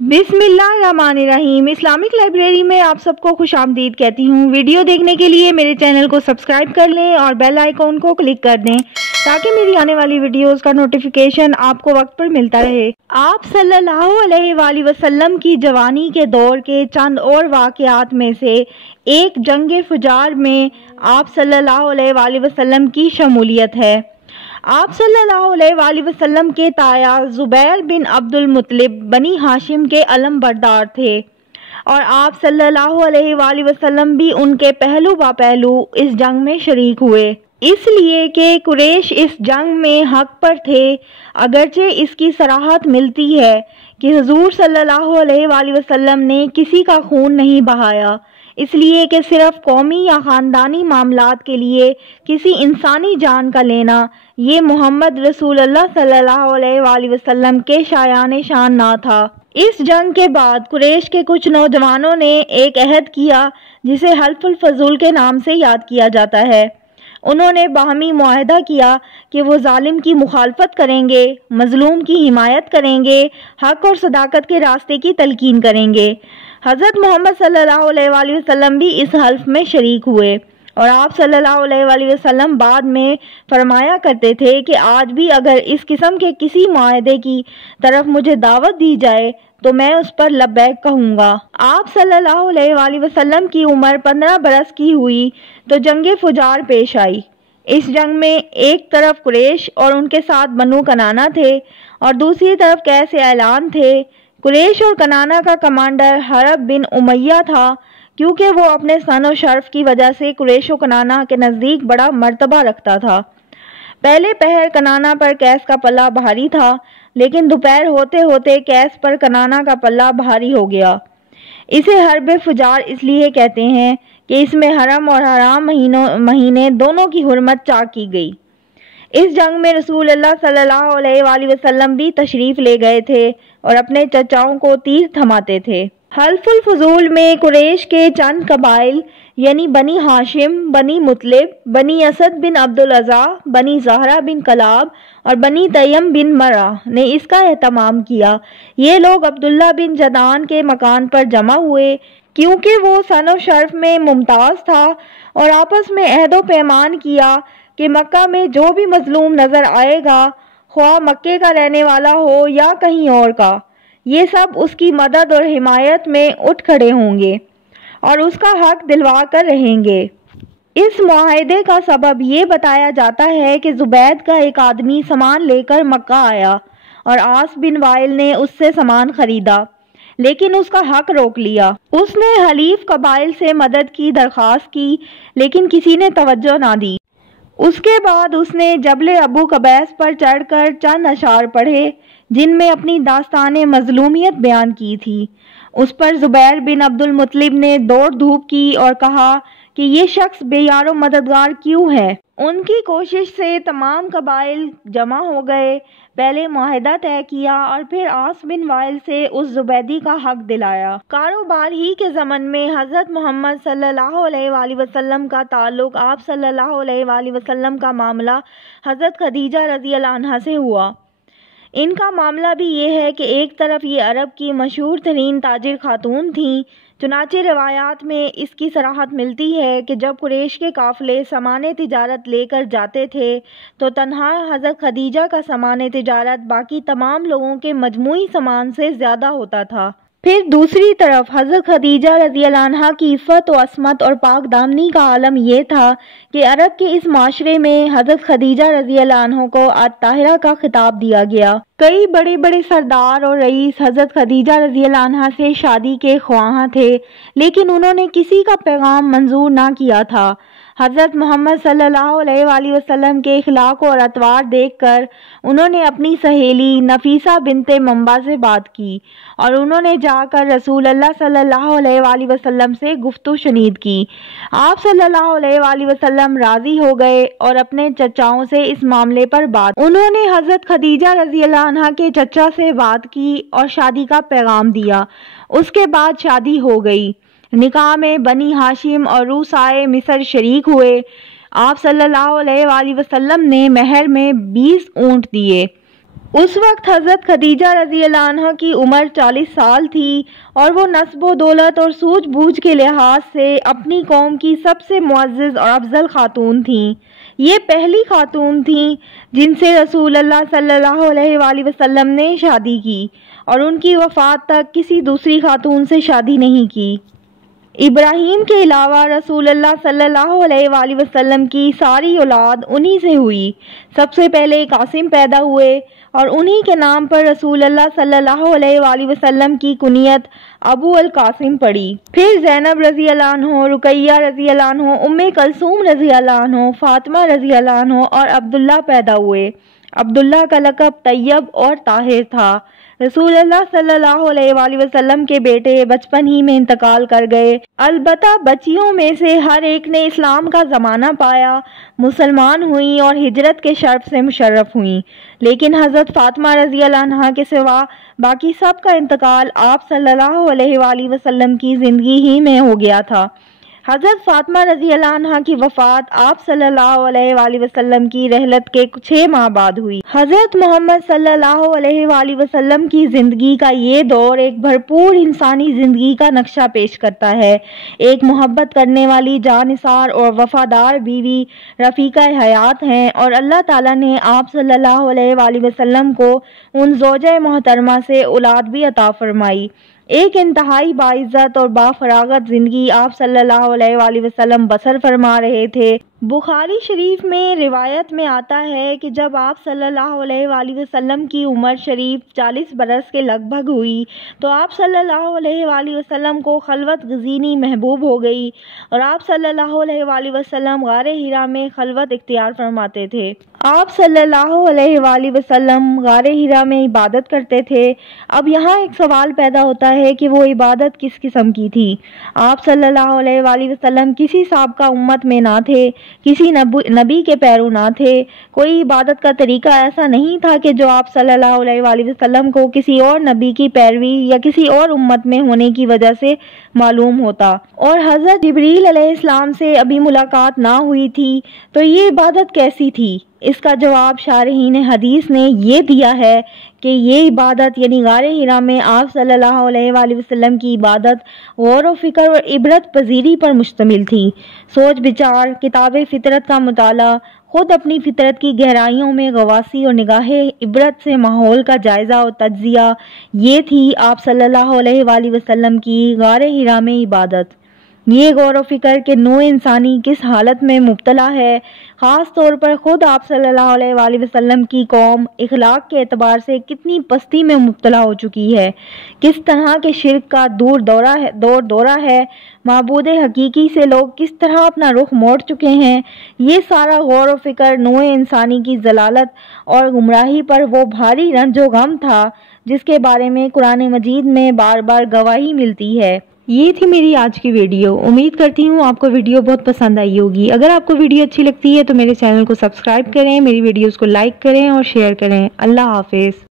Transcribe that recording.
बिस्मिल्लाहिर्रहमानिर्रहीम। Islamic library में आप सबको खुश आमदीद कहती हूँ। वीडियो देखने के लिए मेरे चैनल को सब्सक्राइब कर लें और बेल आइकॉन को क्लिक कर दें ताकि मेरी आने वाली वीडियोस का नोटिफिकेशन आपको वक्त पर मिलता रहे। आप सल्लल्लाहु अलैहि वसल्लम की जवानी के दौर के चंद और वाक़यात में से एक जंग फुजार में आप सल्लल्लाहु अलैहि वसल्लम की शमूलियत है। आप सल्लल्लाहु अलैहि वसल्लम के ताया ज़ुबैर बिन अब्दुल मुत्तलिब बनी हाशिम के अलम बरदार थे और आप सल्लल्लाहु अलैहि वसल्लम भी उनके पहलू बा पहलू इस जंग में शरीक हुए, इसलिए कि कुरैश इस जंग में हक पर थे। अगरचे इसकी सराहत मिलती है कि हुज़ूर सल्लल्लाहु अलैहि वसल्लम ने किसी का खून नहीं बहाया, इसलिए कि सिर्फ कौमी या ख़ानदानी मामलात के लिए किसी इंसानी जान का लेना ये मोहम्मद रसूलुल्लाह सल्लल्लाहु अलैहि वसल्लम के शायान शान ना था। इस जंग के बाद कुरैश के कुछ नौजवानों ने एक अहद किया जिसे हल्फुल फजूल के नाम से याद किया जाता है। उन्होंने बाहमी मुआहदा किया कि वो जालिम की मुखालफत करेंगे, मजलूम की हिमायत करेंगे, हक और सदाकत के रास्ते की तलकीन करेंगे। हज़रत मोहम्मद सल्लल्लाहु अलैहि वसल्लम भी इस हल्फ में शरीक हुए और आप सल्लल्लाहु अलैहि वसल्लम बाद में फरमाया करते थे कि आज भी अगर इस किस्म के किसी मुआहदे की तरफ मुझे दावत दी जाए तो मैं उस पर लब्बैक कहूँगा। आप सल्लल्लाहु अलैहि वसल्लम की उम्र 15 बरस की हुई तो जंग फुजार पेश आई। इस जंग में एक तरफ कुरैश और उनके साथ बनु कनाना थे और दूसरी तरफ कैस ऐलान थे। कुरैश और कनाना का कमांडर हरब बिन उमैया था, क्योंकि वो अपने सन और शर्फ की वजह से कुरैश और कनाना के नज़दीक बड़ा मर्तबा रखता था। पहले पहर कनाना पर कैस का पल्ला भारी था, लेकिन दोपहर होते होते कैस पर कनाना का पल्ला भारी हो गया। इसे हर्ब फुजार इसलिए कहते हैं कि इसमें हरम और हराम महीने दोनों की हुर्मत चाक की गई। इस जंग में रसूलुल्लाह सल्लल्लाहु अलैहि वसल्लम भी तशरीफ़ ले गए थे और अपने चचाओं को तीर थमाते थे। हल्फुल फजूल में कुरैश के चंद कबाइल यानी बनी हाशिम, बनी मुतलिब, बनी असद बिन अब्दुल अज़ा, बनी ज़हरा बिन कलाब और बनी तयम बिन मरा ने इसका एहतमाम किया। ये लोग अब्दुल्ला बिन जदान के मकान पर जमा हुए क्योंकि वो सन और शर्फ में मुमताज़ था और आपस में अहदो पैमान किया कि मक्का में जो भी मजलूम नज़र आएगा, ख्वाह मक्के का रहने वाला हो या कहीं और का, ये सब उसकी मदद और हिमायत में उठ खड़े होंगे और उसका हक दिलवा कर रहेंगे। इस मुआहदे का सबब ये बताया जाता है कि जुबैद का एक आदमी सामान लेकर मक्का आया और आस बिन वाइल ने उससे सामान खरीदा, लेकिन उसका हक रोक लिया। उसने हलीफ कबाइल से मदद की दरख्वास्त की, लेकिन किसी ने तवज्जो ना दी। उसके बाद उसने जबले अबू कबैस पर चढ़कर चंद अशार पढ़े जिनमें अपनी दास्तान मजलूमियत बयान की थी। उस पर ज़ुबैर बिन अब्दुल मुत्तलिब ने दौड़ धूप की और कहा कि ये शख्स बेयारो मददगार क्यों है। उनकी कोशिश से तमाम कबाइल जमा हो गए, पहले मुआहदा तय किया और फिर आस बिन वाइल से उस ज़ुबैदी का हक दिलाया। कारोबार ही के ज़मन में हज़रत मोहम्मद सल्लल्लाहु अलैहि वसल्लम का ताल्लुक़ आप सल्लल्लाहु अलैहि वसल्लम का मामला हज़रत खदीजा रज़ियल्लाहु अन्हा से हुआ। इनका मामला भी ये है कि एक तरफ ये अरब की मशहूर तरीन ताजिर खातून थीं। चुनाचे रिवायात में इसकी सराहत मिलती है कि जब कुरैश के काफ़िले सामान तिजारत लेकर जाते थे तो तन्हा हज़रत खदीजा का सामान तिजारत बाकी तमाम लोगों के मजमूई सामान से ज़्यादा होता था। फिर दूसरी तरफ हज़रत खदीजा रज़ियल्लाहु अन्हा की इफ़्फ़त व अस्मत और पाक दामनी का आलम यह था कि अरब के इस माशरे में हज़रत खदीजा रज़ियल्लाहु अन्हा को अत-ताहिरा का खिताब दिया गया। कई बड़े बड़े सरदार और रईस हज़रत खदीजा रज़ियल्लाहु अन्हा से शादी के ख्वाह थे, लेकिन उन्होंने किसी का पैगाम मंजूर ना किया था। हज़रत मोहम्मद सल्लल्लाहु अलैहि वसल्लम के इखलाक और अतवार देखकर उन्होंने अपनी सहेली नफीसा बिनते मंबा से बात की और उन्होंने जाकर रसूलुल्लाह सल्लल्लाहु अलैहि वसल्लम से गुफ्तगू शनीद की। आप सल्लल्लाहु अलैहि वसल्लम राज़ी हो गए और अपने चचाओं से इस मामले पर बात। उन्होंने हज़रत खदीजा रज़ियल्लाहु अन्हा के चचा से बात की और शादी का पैगाम दिया। उसके बाद शादी हो गई। निकाह में बनी हाशिम और रूसाए मिस्र शरीक हुए। आप सल्लल्लाहु अलैहि वसल्लम ने महर में 20 ऊँट दिए। اس وقت حضرت خدیجہ رضی اللہ عنہ کی عمر 40 سال تھی اور وہ نسب و دولت اور سوجھ بوجھ کے لحاظ سے اپنی قوم کی سب سے معزز اور افضل خاتون تھیں۔ یہ پہلی خاتون تھیں جن سے رسول اللہ صلی اللہ علیہ وآلہ وسلم نے شادی کی اور ان کی وفات تک کسی دوسری خاتون سے شادی نہیں کی۔ ابراہیم کے علاوہ رسول اللہ صلی اللہ علیہ وآلہ وسلم کی ساری اولاد انہی سے ہوئی۔ سب سے پہلے قاسم پیدا ہوئے اور انہی کے نام پر رسول اللہ صلی اللہ علیہ وآلہ وسلم کی کنیت ابو القاسم پڑی۔ پھر زینب رضی اللہ عنہ، رقیہ رضی اللہ عنہ، ام کلثوم رضی اللہ عنہ، فاطمہ رضی اللہ عنہ اور عبداللہ پیدا ہوئے۔ عبداللہ کا لقب طیب اور طاہر تھا۔ رسول اللہ صلی اللہ علیہ وآلہ وسلم کے بیٹے بچپن ہی میں انتقال کر گئے۔ البتہ بچیوں میں سے ہر ایک نے اسلام کا زمانہ پایا، مسلمان ہوئیں اور ہجرت کے شرف سے مشرف ہوئیں، لیکن حضرت فاطمہ رضی اللہ عنہ کے سوا باقی سب کا انتقال آپ صلی اللہ علیہ وآلہ وسلم کی زندگی ہی میں ہو گیا تھا۔ حضرت فاطمہ رضی اللہ عنہ کی وفات آپ صلی اللہ علیہ وآلہ وسلم کی رحلت کے 6 ماہ بعد ہوئی۔ حضرت محمد صلی اللہ علیہ وآلہ وسلم کی زندگی کا یہ دور ایک بھرپور انسانی زندگی کا نقشہ پیش کرتا ہے۔ ایک محبت کرنے والی جانثار اور وفادار بیوی رفیقہ حیات ہیں اور اللہ تعالیٰ نے آپ صلی اللہ علیہ وآلہ وسلم کو ان زوجہ محترمہ سے اولاد بھی عطا فرمائی۔ ایک انتہائی باعزت اور بافراغت زندگی آپ صلی اللہ علیہ وآلہ وسلم بسر فرما رہے تھے۔ بخاری شریف میں روایت میں آتا ہے کہ جب آپ صلی اللہ علیہ وآلہ وسلم کی عمر شریف 40 برس کے لگ بھگ ہوئی تو آپ صلی اللہ علیہ وآلہ وسلم کو خلوت گزینی محبوب ہو گئی اور آپ صلی اللہ علیہ وآلہ وسلم غار حرا میں خلوت اختیار فرماتے تھے۔ آپ صلی اللہ علیہ وآلہ وسلم غار حرا میں عبادت کرتے تھے۔ اب یہاں ایک سوال پیدا ہوتا ہے کہ وہ عبادت کس قسم کی تھی؟ آپ صلی اللہ علیہ وآلہ وسلم کسی سابقہ امت میں نہ تھے، کسی نبی کے پیرو نہ تھے، کوئی عبادت کا طریقہ ایسا نہیں تھا کہ جو آپ صلی اللہ علیہ وآلہ وسلم کو کسی اور نبی کی پیروی یا کسی اور امت میں ہونے کی وجہ سے معلوم ہوتا، اور حضرت جبریل علیہ السلام سے ابھی ملاقات نہ ہوئی تھی تو یہ عبادت کیسی تھی؟ اس کا جواب شارحین حدیث نے یہ دیا ہے کہ یہ عبادت یعنی غار حرا میں آپ صلی اللہ علیہ وآلہ وسلم کی عبادت غور و فکر اور عبرت پذیری پر مشتمل تھی۔ سوچ بچار، کتاب فطرت کا مطالعہ، خود اپنی فطرت کی گہرائیوں میں غواصی اور نگاہ عبرت سے ماحول کا جائزہ اور تجزیہ، یہ تھی آپ صلی اللہ علیہ وآلہ وسلم کی غار حرا میں عبادت۔ یہ غور و فکر کہ نوع انسانی کس حالت میں مبتلا ہے، خاص طور پر خود آپ صلی اللہ علیہ وآلہ وسلم کی قوم اخلاق کے اعتبار سے کتنی پستی میں مبتلا ہو چکی ہے، کس طرح کے شرک کا دور دورہ ہے، معبود حقیقی سے لوگ کس طرح اپنا رخ موڑ چکے ہیں، یہ سارا غور و فکر نوع انسانی کی ضلالت اور گمراہی پر وہ بھاری رنج و غم تھا جس کے بارے میں قرآن مجید میں بار بار گواہی ملتی ہے۔ یہ تھی میری آج کی ویڈیو۔ امید کرتی ہوں آپ کو ویڈیو بہت پسند آئی ہوگی۔ اگر آپ کو ویڈیو اچھی لگتی ہے تو میرے چینل کو سبسکرائب کریں، میری ویڈیوز کو لائک کریں اور شیئر کریں۔ اللہ حافظ۔